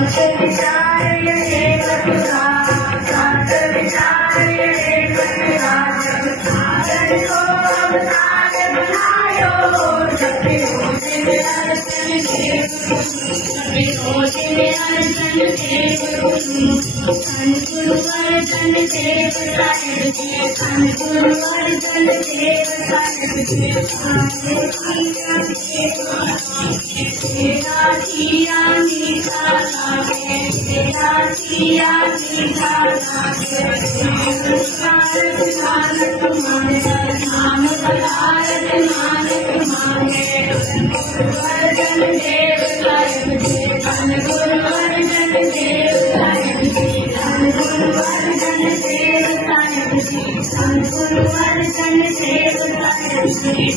विचार्य एक तुला शांत विचार्य एक तुला सागर को अवतार बनायो जपे होते अर्चन देव धन गुरु अर्चन देव साहिब जी धन गुरु अर्चन देव साहिब जी तेरा जिया मीठा लागे तेरा जिया मीठा लागे नानक नानक मांगे नाम बलारत नानक मांगे अर्जन देव साहिब जी धन गुरु अर्जन देव साहिब जी धन गुरु अर्जन देव साहिब जी धन गुरु अर्जन देव साहिब जी